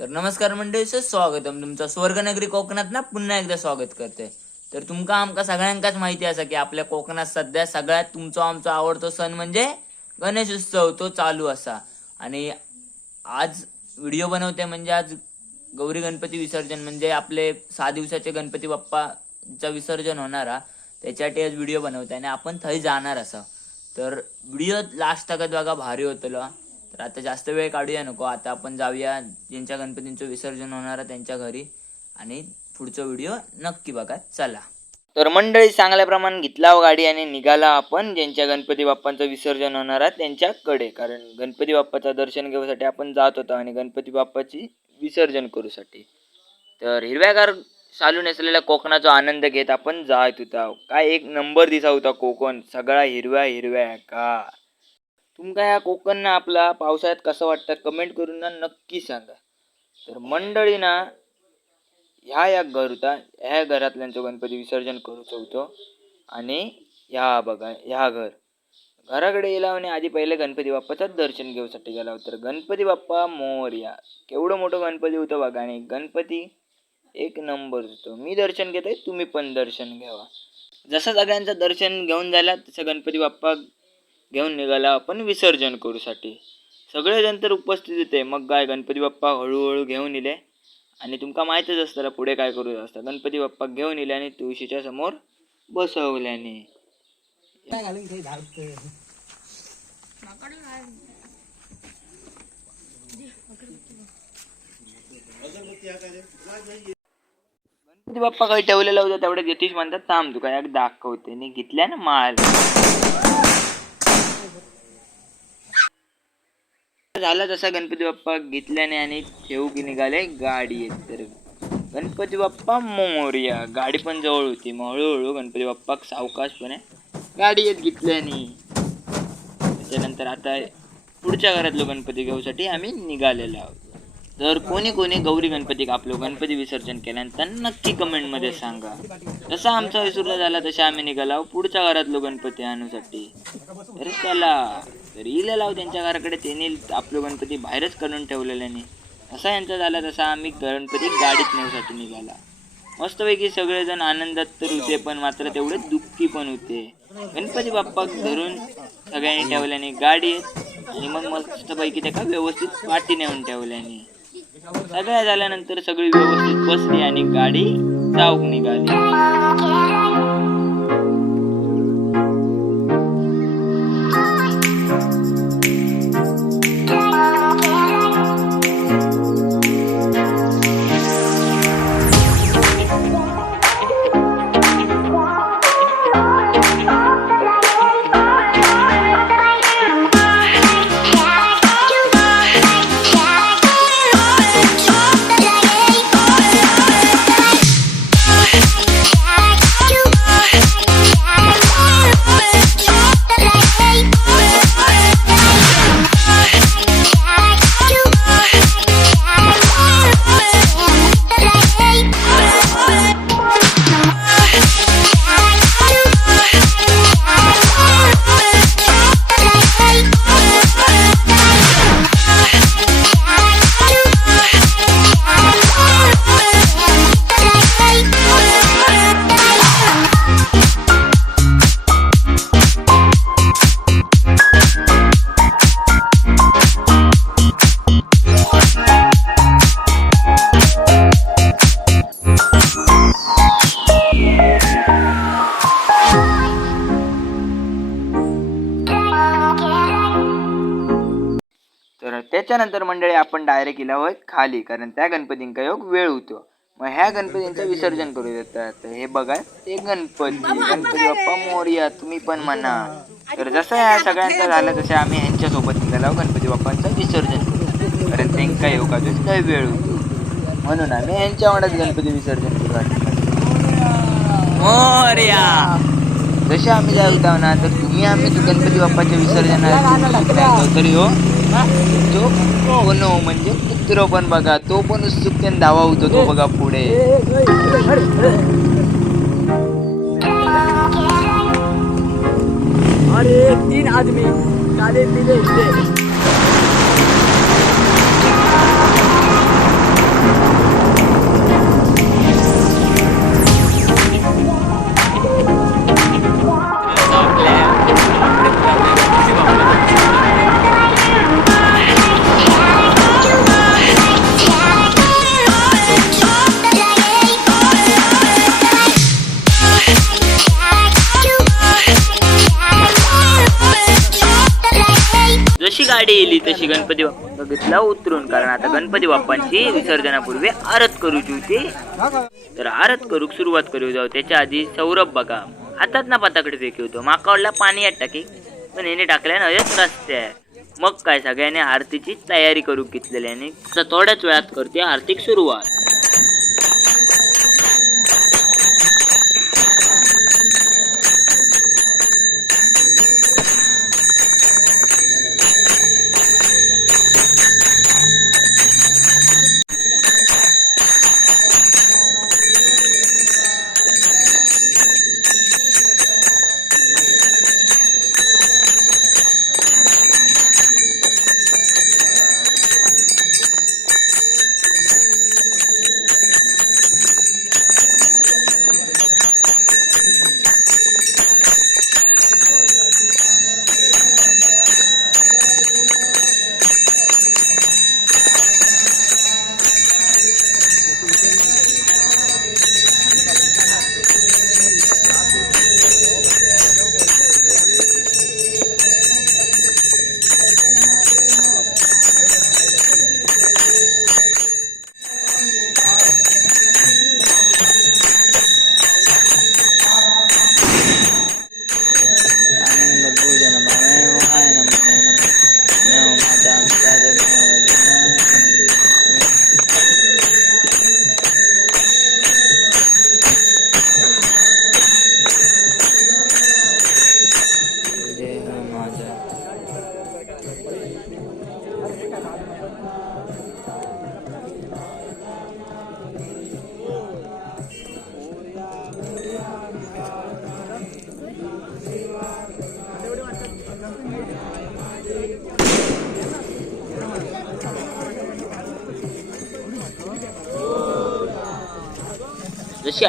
तर नमस्कार मंडळीचं स्वागतम. तुमचं स्वर्गनगरी कोकणात ना पुन्हा एकदा स्वागत करते. तर तुमका आमका सगळ्यांकाच माहिती असा की आपल्या कोकणात सध्या सगळ्यात तुमचा आमचा आवडतो सण म्हणजे गणेश उत्सव तो चालू असा. आणि आज व्हिडिओ बनवते म्हणजे आज गौरी गणपती विसर्जन म्हणजे आपले सहा दिवसाचे गणपती बाप्पाचा विसर्जन होणारा. त्याच्यासाठी आज व्हिडिओ बनवते आणि आपण थंय जाणार असा. तर व्हिडिओ लास्ट तगत बघा भारी होतलो. तर आता जास्त वेळ काढूया नको. आता आपण जाऊया ज्यांच्या गणपतींचं विसर्जन होणार आहे त्यांच्या घरी. आणि पुढचा व्हिडिओ नक्की बघा. चला. तर मंडळी चांगल्याप्रमाणे घेतला हो गाडी आणि निघाला आपण. ज्यांच्या गणपती बाप्पांचं विसर्जन होणार आहे त्यांच्याकडे. कारण गणपती बाप्पाचं दर्शन घेण्यासाठी आपण जात होतो आणि गणपती बाप्पाची विसर्जन करूसाठी. तर हिरव्यागार चालू नसलेल्या कोकणाचा आनंद घेत आपण जात होता. काय एक नंबर दिसा होता कोकण. सगळा हिरव्या हिरव्या का? तुमका ह्या कोकण आपला पावसाळ्यात कसं वाटतं कमेंट करून ना नक्की सांगा. तर मंडळी ना ह्या या घर होता ह्या घरातल्यांचं गणपती विसर्जन करूच होतो आणि ह्या बघा ह्या घर. घराकडे गेला आणि आधी पहिले गणपती बाप्पाचं दर्शन घेऊसाठी गेला तर गणपती बाप्पा मोर्या. केवढं मोठं गणपती होतं बघा. आणि गणपती एक नंबर होतो. मी दर्शन घेतोय तुम्ही पण दर्शन घ्यावा. जसं सगळ्यांचं दर्शन घेऊन झालं तसं गणपती बाप्पा घेऊन निघाला आपण विसर्जन करूसाठी. सगळेजण तर उपस्थित होते. मग काय गणपती बाप्पा हळूहळू घेऊन इले. आणि तुमका माहीतच असतं पुढे काय करू असतं. गणपती बाप्पा घेऊन इले आणि तुळशीच्या समोर बसवल्याने. गणपती बाप्पा काही ठेवलेलं होतं तेवढे यतीश म्हणतात थांब तू काय एक दाखवते. आणि घेतल्या ना माल झाला तसा गणपती बाप्पा घेतल्याने आणि ठेवू की निघाले गाडी येत तर. गणपती बाप्पा मोर्या. गाडी पण जवळ होती. मग हळूहळू गणपती बाप्पा सावकाशपणे गाडी येत घेतल्याने त्याच्यानंतर आता पुढच्या घरातलो गणपती घेऊसाठी आम्ही निघालेलो आहोत. तर कोणी कोणी गौरी गणपती कापलो गणपती विसर्जन केल्यानंतर नक्की कमेंटमध्ये सांगा. जसा आमचा विसर्जन झाला तसा आम्ही निघालो पुढच्या घरातलो गणपती आणूसाठी तर चला. तर इला लाव त्यांच्या घराकडे त्यांनी आपलो गणपती बाहेरच करून ठेवलेल्याने असा यांचा झाला तसा आम्ही गणपती गाडीत नेऊसाठी निघाला. मस्तपैकी सगळेजण आनंदात तर होते पण मात्र तेवढे दुःखी पण होते. गणपती बाप्पा धरून सगळ्यांनी ठेवल्याने गाडी आणि मग मस्तपैकी त्याका व्यवस्थित पाठी नेऊन ठेवल्याने. सगळ्या झाल्यानंतर सगळी व्यवस्थित बसली आणि गाडी जाऊक निघाली. त्याच्यानंतर मंडळी आपण डायरेक्ट इलाव खाली कारण त्या गणपतींका योग वेळ होतो. मग ह्या गणपतींचं विसर्जन करू देतात. हे बघा ते गणपती गणपती बाप्पा मोर्या तुम्ही पण म्हणा. तर जसं या सगळ्यांचं झालं तसं आम्ही ह्यांच्या सोबत निघालो गणपती बाप्पांचं विसर्जन करू. कारण त्यांका योग अजून काही वेळ होतो. म्हणून आम्ही यांच्या वाड्यात गणपती विसर्जन करू मोर्या! जसे आम्ही जाऊ होता ना तर तुम्ही आम्ही गणपती बाप्पाच्या विसर्जनाला तरी हो. तो? कोण म्हणजे कुत्रो पण बघा तो पण उत्सुकतेने धावा होतो तो बघा पुढे. अरे तीन आदमी काले पीले गाडी येली तशी गणपती बाप्पा बघितला उतरून. कारण आता गणपती बाप्पांची विसर्जनापूर्वी आरत करूची होती. तर आरत करूक सुरुवात करू जाऊ. त्याच्या आधी सौरभ बघा. हातात ना पाताकडे फेकी होतो. माकावडला पाणी यात टाकी पण याने टाकल्या नव्हेच रस्ते मग काय सगळ्याने आरतीची तयारी करून घेतलेली आणि थोड्याच वेळात करते आर्थिक सुरुवात.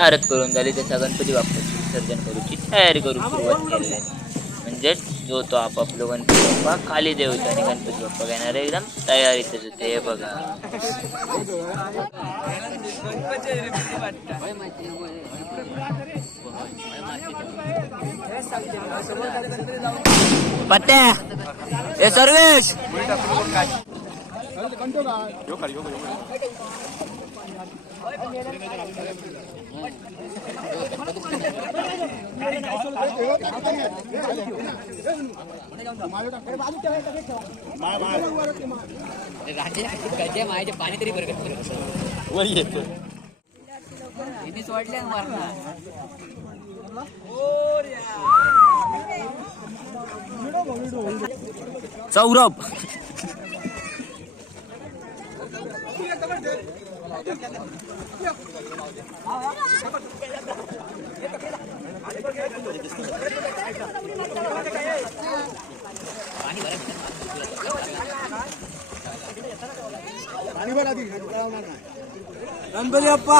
आरत करून झाली त्याचा गणपती बाप्पाची विसर्जन करूची तयारी करू सुरुवात केली आहे. म्हणजेच जो तो आपापलं गणपती बाप्पा खाली देवतो आणि गणपती बाप्पा घेणार एकदम तयारीतच होते हे बघा. पत्त्या हे सर्वेश! पाणी तरी बरं सोडल्या मारणार सौरभ गणपती अप्पा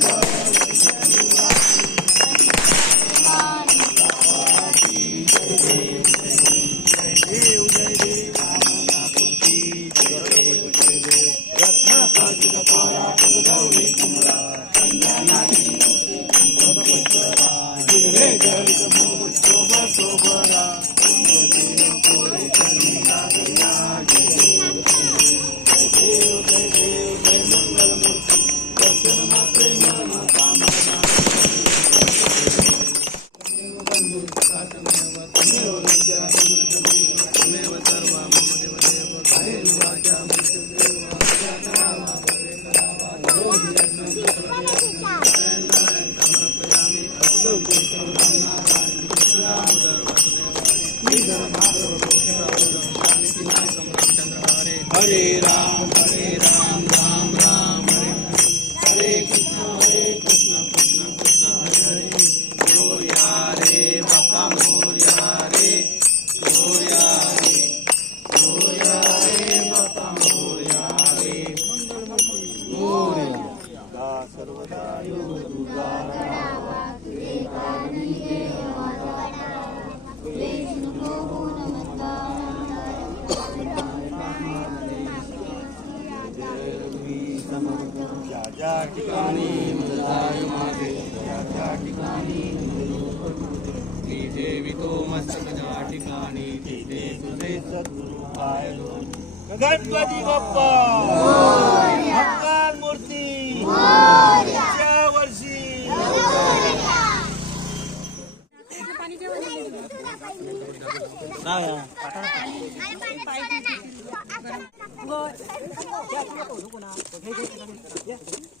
हरे राम ठिकाणी मजदार माझे त्या त्या ठिकाणी मी जेवितो मस्तक ज्या ठिकाणी तिथे तुझे सद्गुरु पायलो. गणपती बाप्पा! मंगल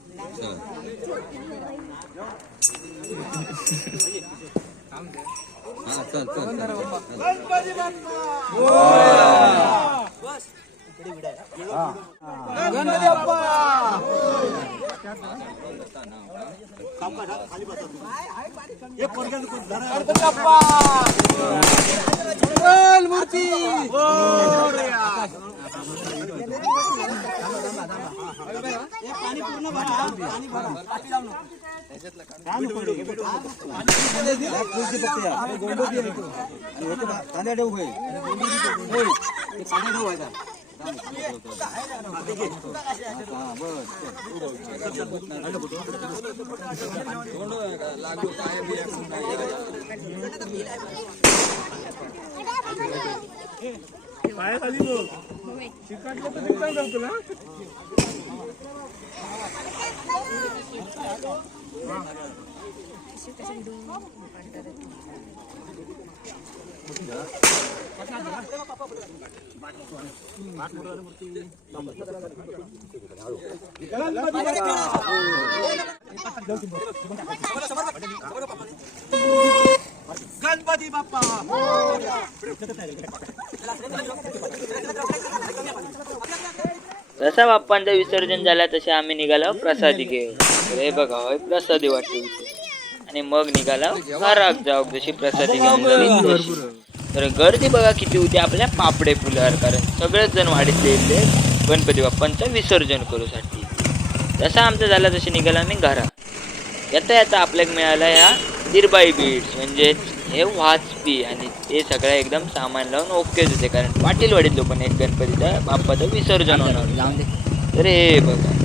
गणपती बाप्पा! गणपती बाप्पा कांदा ठेवू होय कांदा ठेवू व्हायचा लागू पाया खाली बघ. शिकाटलं तर नुकसान करतो ना गणपती बाप्पा जसा बाप्पांचं विसर्जन झाला तसे आम्ही निघालो प्रसादी घेऊन. तर हे बघा होय प्रसादी वाटतो. इथे. आणि मग निघाला घरात जाऊ जशी प्रसादी घेऊन गेली तशी. तर गर्दी बघा किती होती आपल्या पापडे फुलावर कारण सगळेच जण वाढीतले येते गणपती बाप्पांचं विसर्जन करूसाठी. जसा आमचं झाला तसे निघाला आम्ही घरात. येता येता आपल्याला मिळाला ह्या दिरबाई बीड्स म्हणजे हे वाचपी आणि ते सगळं एकदम सामान लावून ओकेच होते कारण पाटीलवाडीत पण एक गणपतीचं बाप्पाचं विसर्जन होणार. तर हे बघा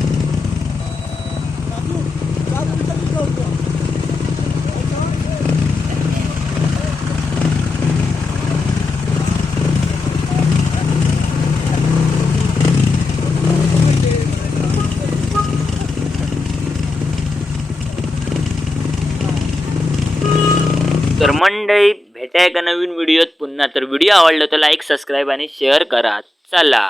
तर मंडळी भेटाय का नवीन व्हिडिओत पुन्हा तर व्हिडिओ आवडला तर लाईक सबस्क्राईब आणि शेअर करा. चला.